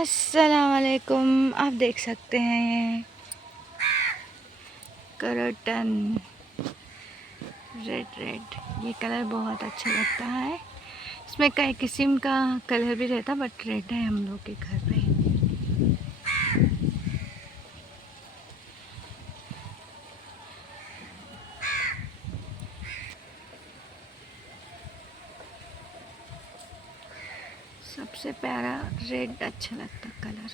अस्सलाम वालेकुम। आप देख सकते हैं ये करटन रेड रेड, ये कलर बहुत अच्छा लगता है। इसमें कई किस्म का कलर भी रहता, बट रेड है हम लोग के घर पे। सबसे प्यारा रेड अच्छा लगता कलर।